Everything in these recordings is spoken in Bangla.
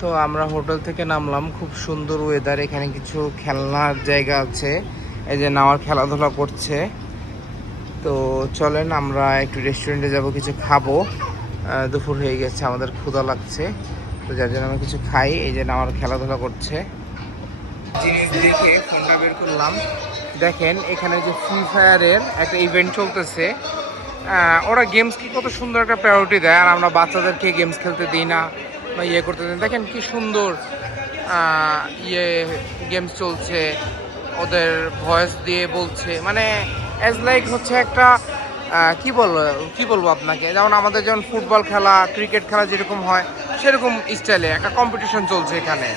তো আমরা হোটেল থেকে নামলাম, খুব সুন্দর ওয়েদার, এখানে কিছু খেলনার জায়গা আছে, এই যে নাওয়ার খেলাধুলা করছে। তো চলেন আমরা একটু রেস্টুরেন্টে যাব, কিছু খাবো। দুপুর হয়ে গেছে, আমাদের ক্ষুধা লাগছে, তো যার জন্য আমরা কিছু খাই। এই যে নাওয়ার খেলাধুলা করছে, জিনিস দেখে ফোনটা বের করলাম। দেখেন এখানে যে ফ্রি ফায়ারের একটা ইভেন্ট চলতেছে। ওরা গেমসকে কত সুন্দর একটা প্রায়োরিটি দেয়, আর আমরা বাচ্চাদেরকে গেমস খেলতে দিই না বা ইয়ে করতে দিই। দেখেন কি সুন্দর ইয়ে গেমস চলছে, ওদের ভয়েস দিয়ে বলছে, মানে অ্যাজ লাইক হচ্ছে একটা কি বলবো আপনাকে, যেমন আমাদের যেমন ফুটবল খেলা, ক্রিকেট খেলা যেরকম হয় সেরকম স্টাইলে একটা কম্পিটিশন চলছে এখানে।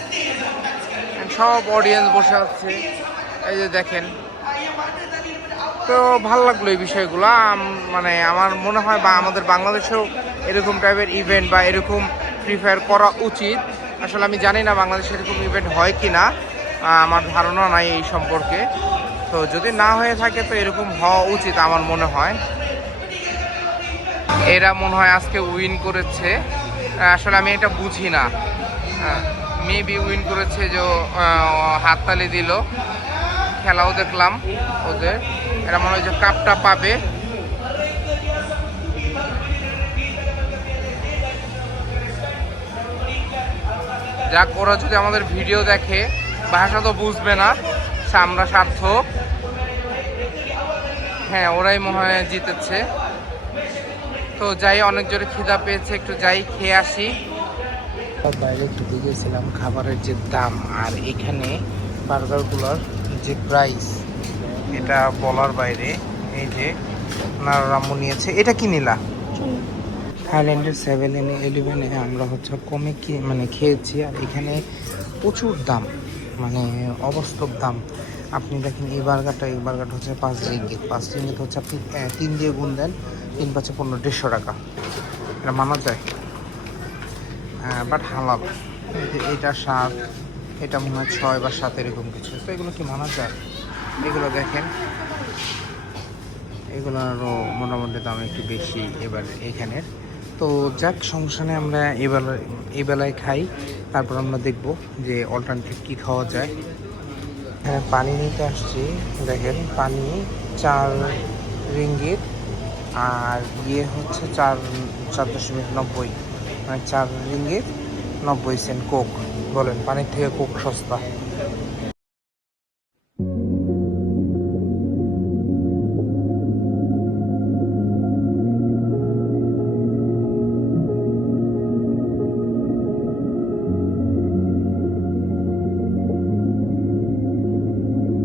সব অডিয়েন্স বসে আছে, এই যে দেখেন। তো ভালো লাগলো এই বিষয়গুলো। মানে আমার মনে হয় বা আমাদের বাংলাদেশেও এরকম টাইপের ইভেন্ট বা এরকম ফ্রি ফায়ার করা উচিত। আসলে আমি জানি না বাংলাদেশে এরকম ইভেন্ট হয় কি না, আমার ধারণা নাই এই সম্পর্কে। তো যদি না হয়ে থাকে তো এরকম হওয়া উচিত আমার মনে হয়। এরা মনে হয় আজকে উইন করেছে, আসলে আমি এটা বুঝি না। মেবি উইন করেছে, যে হাততালি দিল, খেলাও দেখলাম ওদের। এরা মনে হয় যে কাপটা পাবে। যাক, ওরা যদি আমাদের ভিডিও দেখে, ভাষা তো বুঝবে না, আমরা সার্থক। হ্যাঁ, ওরাই মনে হয় জিতেছে। তো যাই, অনেক জোরে খিদা পেয়েছে, একটু যাই খেয়ে আসি। বাইরে খেতে গিয়েছিলাম, খাবারের যে দাম আর এখানে বার্গারগুলোর যে প্রাইস, এটা বলার বাইরে। এই যে রাম্মু নিয়েছে, এটা কি নিলা? থাইল্যান্ডের 7-11-এ আমরা হচ্ছে কমে মানে খেয়েছি, আর এখানে প্রচুর দাম, মানে অবাস্তব দাম। আপনি দেখেন এই বার্গারটা হচ্ছে 5 রিঙ্গিত। 5 রিঙ্গিত হচ্ছে আপনি 3 দিয়ে গুণ দেন, 3 5 15, 150 টাকা। এটা মানা যায়, বাট হালাল। এটা 7, এটা মনে হয় 6 বা 7 এরকম কিছু। তো এগুলো কি মানা যায়? এগুলো দেখেন, এগুলো আরও মোটামুটি দাম একটু বেশি এবার এখানের। তো যাক, সমস্যা নেই, আমরা এই বেলায় খাই, তারপর আমরা দেখব যে অল্টারনেটিভ কী খাওয়া যায়। হ্যাঁ, পানি নিতে আসছি, দেখেন পানি 4 রিঙ্গিত, আর ইয়ে হচ্ছে 4.90, মানে 4 রিঙ্গিত 90 সেন্ট কোক। বলেন, পানির থেকে কোক সস্তা।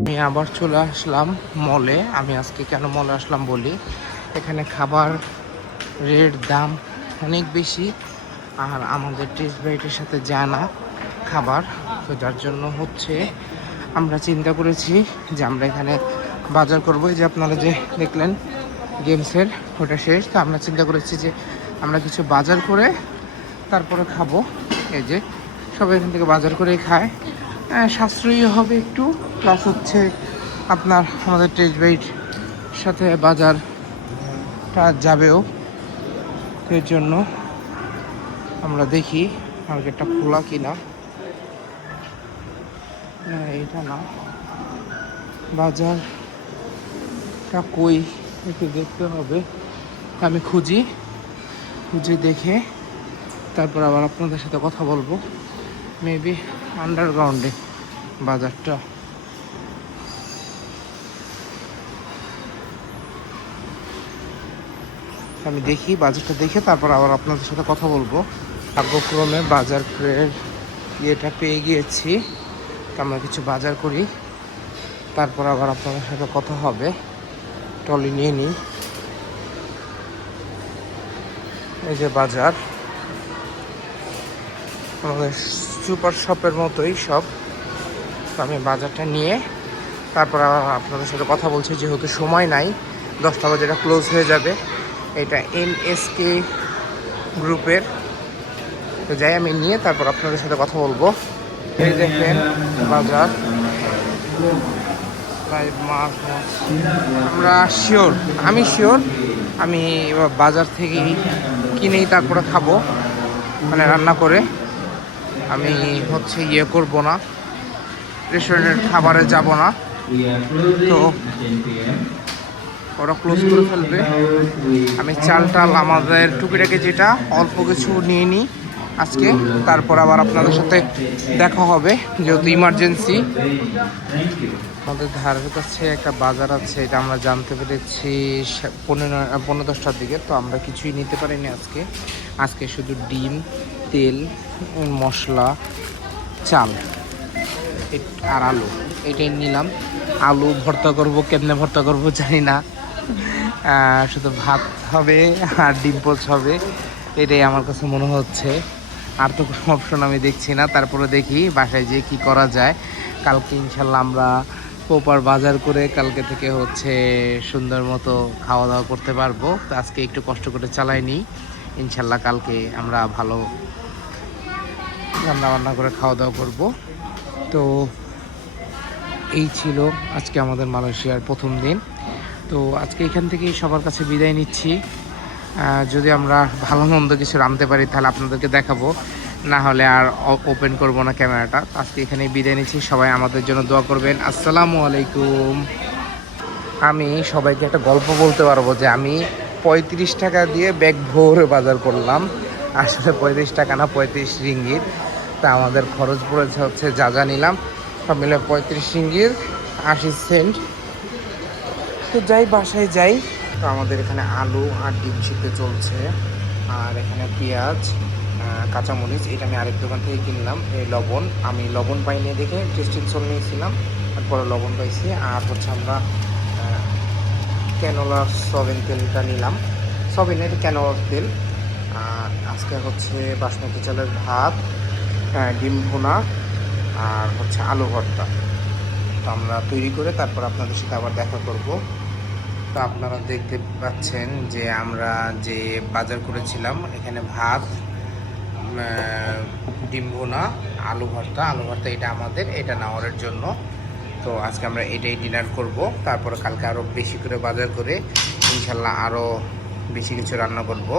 আমি আবার চলে আসলাম মলে। আমি আজকে কেন মলে আসলাম বলি, এখানে খাবার রেট দাম অনেক বেশি, আর আমাদের টেস্ট বাইটের সাথে যায় না খাবার। তো যার জন্য হচ্ছে আমরা চিন্তা করেছি যে আমরা এখানে বাজার করবো। এই যে আপনারা যে দেখলেন গেমসের ওটা শেষ, তো আমরা চিন্তা করেছি যে আমরা কিছু বাজার করে তারপরে খাবো। এই যে সবাই এখান থেকে বাজার করেই খায়, সাশ্রয়ী হবে একটু, প্লাস হচ্ছে আপনার আমাদের টেস্ট বাইট সাথে বাজারটা যাবেও। এর জন্য আমরা দেখি মার্কেটটা খোলা কিনা। এটা না, বাজারটা কই একটু দেখতে হবে। আমি খুঁজি দেখে তারপর আবার আপনাদের সাথে কথা বলবো। মেবি আন্ডারগ্রাউন্ডে বাজারটা। আমি দেখি বাজারটা দেখে তারপর আবার আপনাদের সাথে কথা বলবো। ভাগ্যক্রমে বাজার ইয়েটা পেয়ে গিয়েছি, আমরা কিছু বাজার করি, তারপর আবার আপনাদের সাথে কথা হবে। ট্রলি নিয়ে নিই। এই যে বাজার, আমাদের সুপার শপের মতোই সব। তো আমি বাজারটা নিয়ে তারপর আবার আপনাদের সাথে কথা বলছি, যেহেতু সময় নাই, 10টা বাজে এটা ক্লোজ হয়ে যাবে। এটা NSK গ্রুপের। তো যাই, আমি নিয়ে তারপর আপনাদের সাথে কথা বলবো। এই দেখেন বাজার, মাছ। আমরা আমি শিওর আমি বাজার থেকেই কিনেই তারপরে খাবো, মানে রান্না করে। আমি হচ্ছে ইয়ে করব না, রেস্টুরেন্টের খাবারে যাব না। তো ওরা ক্লোজ করে ফেলবে। আমি চাল টাল আমাদের টুকিটাকে যেটা অল্প কিছু নিয়ে নিই আজকে, তারপর আবার আপনাদের সাথে দেখা হবে যেহেতু ইমার্জেন্সি। আমাদের ধারের কাছে একটা বাজার আছে, এটা আমরা জানতে পেরেছি 15-10টার দিকে। তো আমরা কিছুই নিতে পারিনি আজকে শুধু ডিম, তেল, মশলা, চাল আর আলু এটাই নিলাম। আলু ভর্তা করব, কেমনে ভর্তা করব জানি না, শুধু ভাত হবে আর ডিম পোচ হবে, এটাই আমার কাছে মনে হচ্ছে। আর তো কোনো অপশন আমি দেখছি না। তারপরে দেখি বাসায় যেয়ে কি করা যায়। কালকে ইনশাল্লাহ আমরা প্রপার বাজার করে কালকে থেকে হচ্ছে সুন্দর মতো খাওয়া দাওয়া করতে পারবো। তো আজকে একটু কষ্ট করে চালাই নিই, ইনশাল্লাহ কালকে আমরা ভালো রান্না বান্না করে খাওয়া দাওয়া করবো। তো এই ছিল আজকে আমাদের মালয়েশিয়ার প্রথম দিন। তো আজকে এখান থেকেই সবার কাছে বিদায় নিচ্ছি। যদি আমরা ভালো মন্দ কিছু রাঁধতে পারি তাহলে আপনাদেরকে দেখাবো, না হলে আর ওপেন করব না ক্যামেরাটা। আজকে এখানেই বিদায় নিচ্ছি। সবাই আমাদের জন্য দোয়া করবেন। আসসালামু আলাইকুম। আমি সবাইকে একটা গল্প বলতে পারবো যে আমি 35 টাকা দিয়ে ব্যাগ ভরে বাজার করলাম। আসলে 35 টাকা না, 35 রিঙ্গিত। তা আমাদের খরচ পড়েছে হচ্ছে যা যা নিলাম সব মিলে 35 রিঙ্গিত 80 সেন্ট। তো যাই, বাসায় যাই। তো আমাদের এখানে আলু আর ডিম সিদ্ধ চলছে, আর এখানে পেঁয়াজ, কাঁচামরিচ। এটা আমি আরেক দোকান থেকে কিনলাম। এই লবণ, আমি লবণ পাইনি দেখে টেস্টিং সল নিয়েছিলাম, তারপরে লবণ পাইছি। আর হচ্ছে আমরা ক্যানোলার সয়াবিন তেলটা নিলাম, সয়াবিন এটা ক্যানোলার তেল। আর আজকে হচ্ছে বাসমতি চালের ভাত, ডিম ভুনা আর হচ্ছে আলু ভর্তা। তো আমরা তৈরি করে তারপর আপনাদের সাথে আবার দেখা করব। তো আপনারা দেখতে পাচ্ছেন যে আমরা যে বাজার করেছিলাম, এখানে ভাত, ডিম ভুনা, আলু ভর্তা এটা আমাদের, এটা নেওয়ার জন্য। তো আজকে আমরা এটাই ডিনার করব। তারপরে কালকে আরও বেশি করে বাজার করে ইনশাল্লাহ আরও বেশি কিছু রান্না করব।